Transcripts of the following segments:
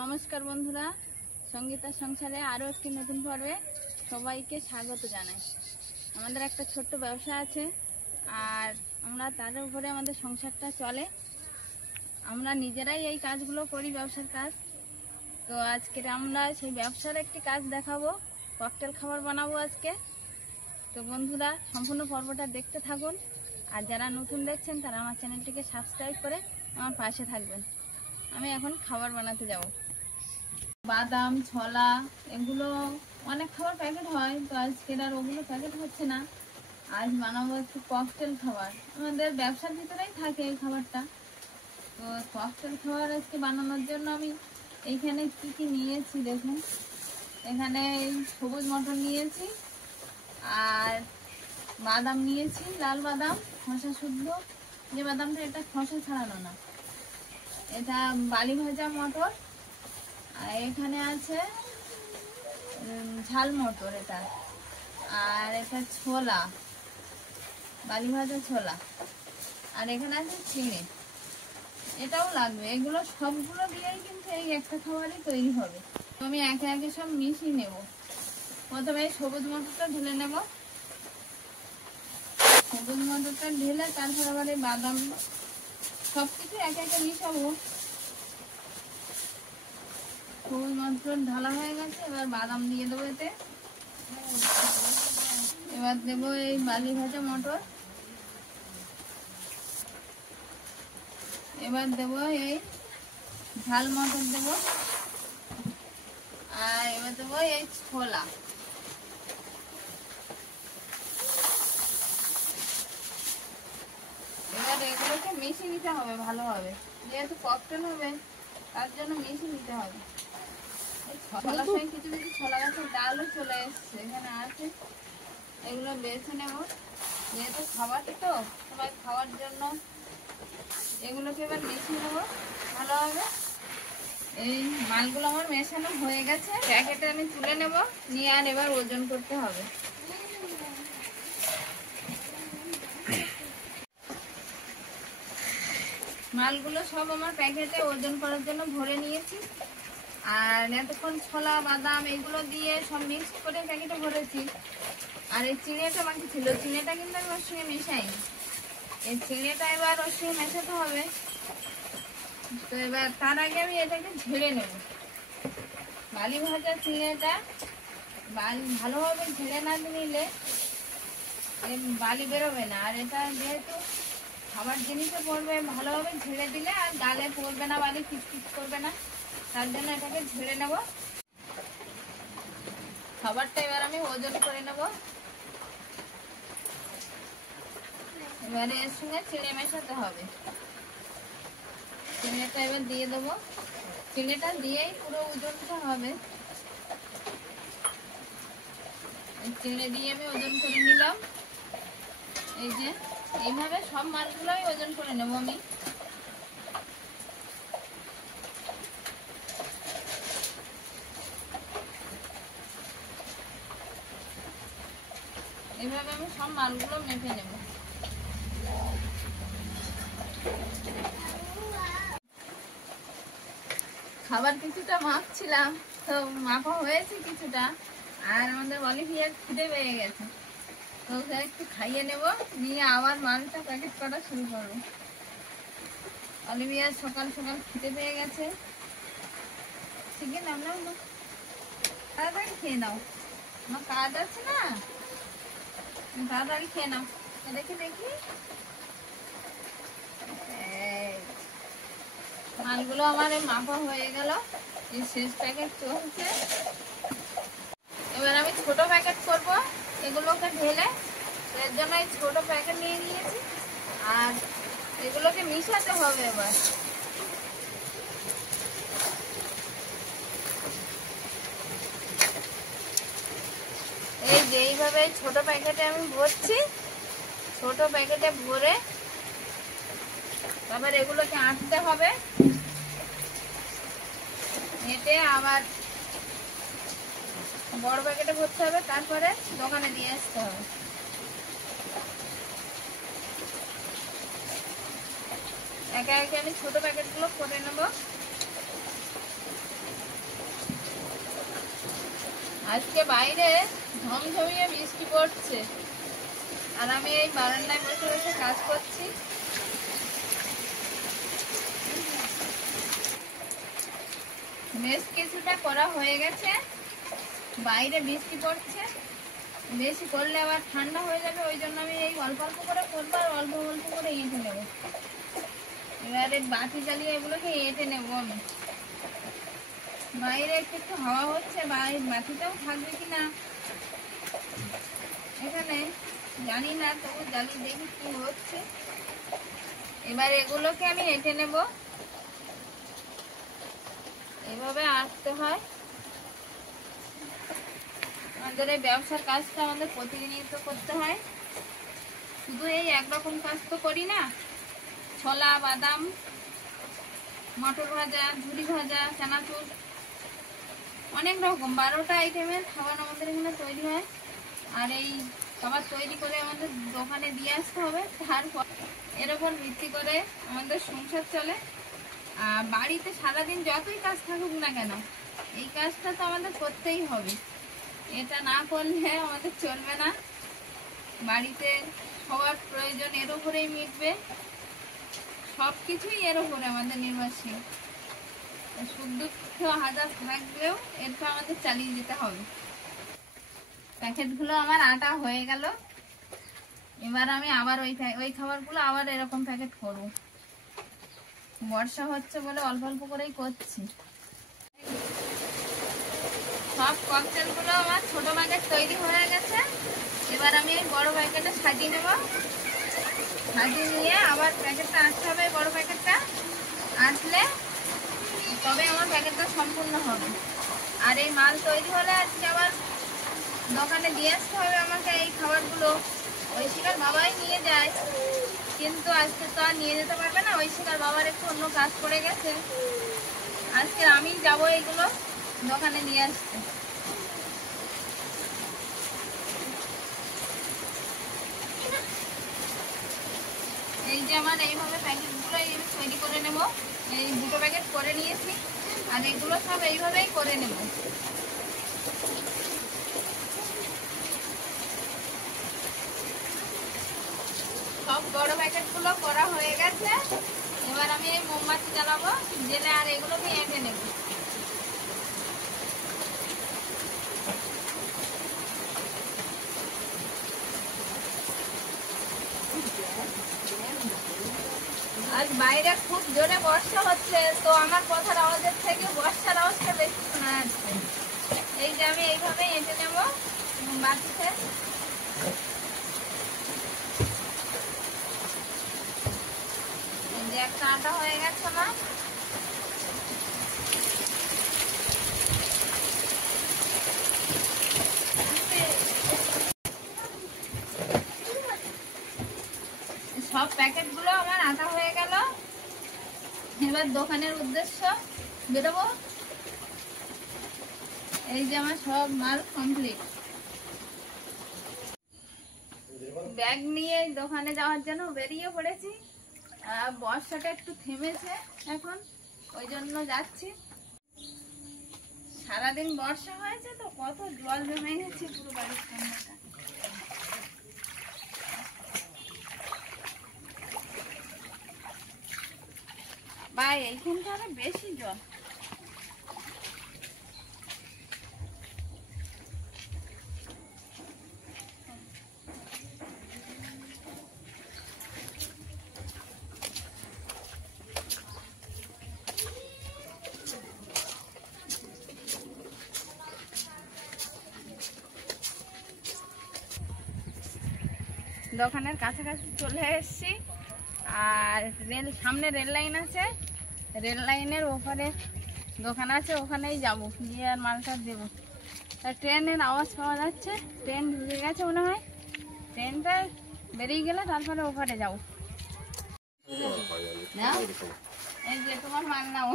নমস্কার বন্ধুরা, সঙ্গীতার সংসারে আরও একটি নতুন পর্বে সবাইকে স্বাগত জানাই। আমাদের একটা ছোট্ট ব্যবসা আছে, আর আমরা তার উপরে আমাদের সংসারটা চলে। আমরা নিজেরাই এই কাজগুলো করি, ব্যবসার কাজ। তো আজকে আমরা সেই ব্যবসার একটি কাজ দেখাবো, ককটেল খাবার বানাবো আজকে। তো বন্ধুরা, সম্পূর্ণ পর্বটা দেখতে থাকুন। আর যারা নতুন দেখছেন তারা আমার চ্যানেলটিকে সাবস্ক্রাইব করে আমার পাশে থাকবেন। আমি এখন খাবার বানাতে যাব। বাদাম, ছোলা, এগুলো অনেক খাবার প্যাকেট হয়, তো আজকে আর ওগুলো প্যাকেট হচ্ছে না। আজ বানাবো একটু ককটেল খাবার। আমাদের ব্যবসার ভিতরেই থাকে এই খাবারটা। তো ককটেল খাবার আজকে বানানোর জন্য আমি এইখানে কি কি নিয়েছি দেখুন। এখানে এই সবুজ মটর নিয়েছি, আর বাদাম নিয়েছি, লাল বাদাম, খোসা শুদ্ধ যে বাদামটা, এটা খোসা ছাড়ানো না। এটা বালি ভাজা মটর, আর এখানে আছে ঝাল মটর এটা, আর এটা ছোলা, বালি ভাজা ছোলা, আর এখানে আছে চিড়ে। এটাও লাগবে। এগুলো সবগুলো দিয়েই কিন্তু এই একটা খাবারই তৈরি হবে। তো আমি একে একে সব মিশিয়ে নেব। প্রথমে সবুজ মটরটা ঢেলে নেব। সবুজ মটরটা ঢেলে তারপর আবার এই বাদাম, সবকিছু একে একে মিশাবো। সবুজ মটর ঢালা হয়ে গেছে, এবার বাদাম দিয়ে দেবো এতে। এবার দেবো এই বালি ভাজা মটর। এবার দেবো এই ঝাল মটর দেবো, আর এবার দেবো এই ছোলা। এবার এগুলোকে মিশিয়ে নিতে হবে ভালোভাবে, যেহেতু ককটেল হবে তার জন্য মিশিয়ে নিতে হবে। ছোলার সঙ্গে কিছু কিছু ছোলা গাছের ডালও চলে এসছে, এখানে আছে। এগুলো বেছে নেব, যেহেতু খাবারই তো সবাই খাওয়ার জন্য। এগুলোকে এবার মিশিয়ে নেবো ভালোভাবে। এই মালগুলো আমার মেশানো হয়ে গেছে, প্যাকেটে আমি তুলে নেব, নিয়ে আর এবার ওজন করতে হবে। মালগুলো সব আমার প্যাকেটে ওজন করার জন্য ভরে নিয়েছি। আর এতক্ষণ ছোলা বাদাম এগুলো দিয়ে সব মিক্স করে প্যাকেটে ভরেছি। আর এই চিড়েটা বাকি ছিল, চিড়েটা কিন্তু আমি ওর সঙ্গে মেশাইনি। এই চিড়েটা এবার ওর সঙ্গে মেশাতে হবে। তো এবার তার আগে আমি এটাকে ঝেড়ে নেব। বালি ভাজা চিড়েটা ভালোভাবে ঝেড়ে না নিলে বালি বেরোবে না। আর এটা যেহেতু খাবার জিনিসে পড়বে, ভালোভাবে ঝেড়ে দিলে আর গালে পড়বে না, বালি খিচখিচ করবে না। তার জন্য এটাকে ঝেড়ে নেব। খাবারটা এবার আমি ওজন করে নেব। এবারে এর সঙ্গে চিড়ে মেশাতে হবে। চিড়েটা এবার দিয়ে দেবো। চিড়েটা দিয়েই পুরো ওজনটা হবে। চিড়ে দিয়ে আমি ওজন করে নিলাম। এই যে এইভাবে সব মাছগুলোই ওজন করে নেব আমি। এইভাবে আমি সব মালগুলো মেপে নেব। খাবার কিছুটা মাপছিলাম, তো মাপা হয়েছে কিছুটা। আর আমাদের অলিভিয়ার খিদে পেয়ে গেছে, তো ওকে একটু খাইয়ে নেব, নিয়ে আবার মালটা প্যাকেট করা শুরু করবো। অলিভিয়ার সকাল সকাল খিদে পেয়ে গেছে। ঠিকই নাম নাও না, তাড়াতাড়ি খেয়ে নাও, আমার কাজ আছে না। তাড়াতাড়ি খেয়ে নাও। দেখি দেখি, মালগুলো আমার মাপা হয়ে গেল। এই শেষ প্যাকেট চলছে। এবার আমি ছোট প্যাকেট করব এগুলোকে ঢেলে। এর জন্য এই ছোট প্যাকেট নিয়ে নিয়েছি, আর এগুলোকে মিশাতে হবে। এবার এই যে এইভাবে ছোট প্যাকেটে আমি ভরছি। ছোট প্যাকেটে ভরে তারপর এগুলোকে আঁটতে হবে। এতে আবার বড় প্যাকেটে ভরতে হবে, তারপরে দোকানে দিয়ে আসতে হবে। একে একে আমি ছোট প্যাকেটগুলো করে নেব। আজকে বাইরে ঝমঝমিয়ে বৃষ্টি পড়ছে আর আমি এই বারান্দায় বসে বসে কাজ করছি। বেশ কিছুটা করা হয়ে গেছে, বাইরে বৃষ্টি পড়ছে, বেশি করলে আবার ঠান্ডা হয়ে যাবে, ওই জন্য আমি এই অল্প অল্প করে করবো আর অল্প অল্প করে এঁটে নেবো। এবারে বাতি জ্বালিয়ে এগুলোকে এঁটে নেবো আমি। বাইরে একটু একটু হাওয়া হচ্ছে, বাতিটাও থাকবে কিনা এখানে জানি না, তবু জ্বালিয়ে দেখি কি হচ্ছে। এবার এগুলোকে আমি এঁটে নেব, এভাবে আঁটতে হয়। আমাদের এই ব্যবসার কাজটা আমাদের প্রতিনিয়ত করতে হয়, শুধু এই একরকম কাজ তো করি না। ছোলা, বাদাম, মটর ভাজা, ঝুরি ভাজা, চানাচুর, অনেক রকম 12টা আইটেমের খাবার আমাদের এখানে তৈরি হয়। আর এই খাবার তৈরি করে আমাদের দোকানে দিয়ে আসতে হবে, তারপর এর উপর ভিত্তি করে আমাদের সংসার চলে। আর বাড়িতে সারাদিন যতই কাজ থাকুক না কেন, এই কাজটা তো আমাদের করতেই হবে, এটা না করলে আমাদের চলবে না। বাড়িতে সবার প্রয়োজন এর উপরেই মিটবে, সব কিছুই এর উপরে আমাদের নির্ভরশীল। সুখ দুঃখ হাজার থাকলেও এরটা আমাদের চালিয়ে যেতে হবে। প্যাকেটগুলো আমার আটা হয়ে গেল, এবার আমি আবার ওই খাবারগুলো আবার এরকম প্যাকেট করব। বর্ষা হচ্ছে বলে অল্প অল্প করেই করছি। সব ককটেলগুলো আমার ছোট প্যাকেট তৈরি হয়ে গেছে, এবার আমি এই বড় প্যাকেটে সাজিয়ে নেব। সাজিয়ে নিয়ে আবার প্যাকেটটা আঁটতে হবে, বড় প্যাকেটটা আঁটলে তবে আমার প্যাকেটটা সম্পূর্ণ হবে। আর এই মাল তৈরি হলে আজকে আবার দোকানে দিয়ে আসতে হবে আমাকে এই খাবারগুলো। ঐশিকার বাবাই নিয়ে যায়, কিন্তু আজকে তো আর নিয়ে যেতে পারবে না, ঐশিকার বাবার একটু অন্য কাজ পড়ে গেছে। আজকে আমি যাব এইগুলো দোকানে নিয়ে আসতে। এই যে আমার এইভাবে প্যাকেটগুলো তৈরি করে নেব, এই দুটো প্যাকেট করে নিয়েছি, আর এগুলো সব এইভাবেই করে নেব। সব বড় প্যাকেটগুলো করা হয়ে গেছে, এবার আমি এই মোমবাতি জ্বালাবো, জেলে আর এগুলোকে এঁটে নেব। আজ বাইরে খুব জোরে বর্ষা হচ্ছে, তো আমার কথার আওয়াজের থেকে বর্ষার আওয়াজটা বেশি শোনা যাচ্ছে। এই যে আমি এইভাবে এঁটে নেব মোমবাতিতে। একটা আটা হয়ে গেছে না, সব প্যাকেটগুলো আমার আটা হয়ে গেল। এবার দোকানের উদ্দেশ্য বেরোবো। এই যে আমার সব মাল কমপ্লিট। ব্যাগ নিয়ে দোকানে যাওয়ার জন্য বেরিয়ে পড়েছি। বর্ষাটা একটু থেমেছে এখন, ওই জন্য যাচ্ছি। সারাদিন বর্ষা হয়েছে তো কত জল জমে গেছে পুরো বাড়ির সামনেটা। বা এইখানটা আরো বেশি জল। দোকানের কাছাকাছি চলে এসেছি, আর সামনে রেল লাইন আছে, রেল লাইনের ওপারে দোকান আছে, ওখানেই যাব, গিয়ে আর মালটা দেবো। ট্রেনের আওয়াজ পাওয়া যাচ্ছে, ট্রেন ঢুকে গেছে মনে হয়। ট্রেনটা বেরিয়ে গেলে তারপরে ওপারে যাবো। এই যে তোমার মাল নাও।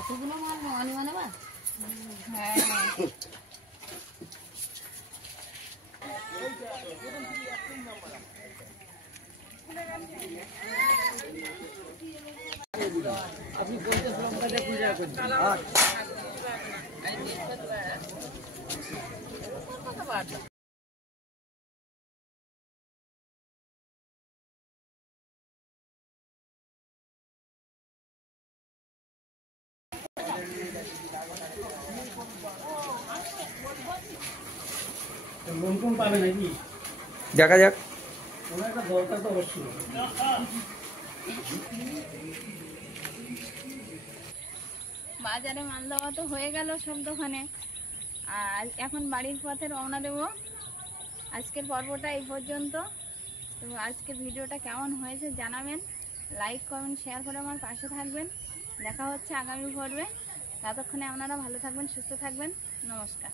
এতগুলো মাল নেওয়া হ্যাঁ, লোন কোন পাবে নাকি দেখা যাক। কোনো একটা দরকার তো অবশ্যই। বাজারে মাল দেওয়া তো হয়ে গেল সব দোকানে, আর এখন বাড়ির পথে রওনা দেবো। আজকের পর্বটা এই পর্যন্ত। তো আজকের ভিডিওটা কেমন হয়েছে জানাবেন, লাইক কমেন্ট শেয়ার করে আমার পাশে থাকবেন। দেখা হচ্ছে আগামী পর্বে। ততক্ষণে আপনারা ভালো থাকবেন, সুস্থ থাকবেন। নমস্কার।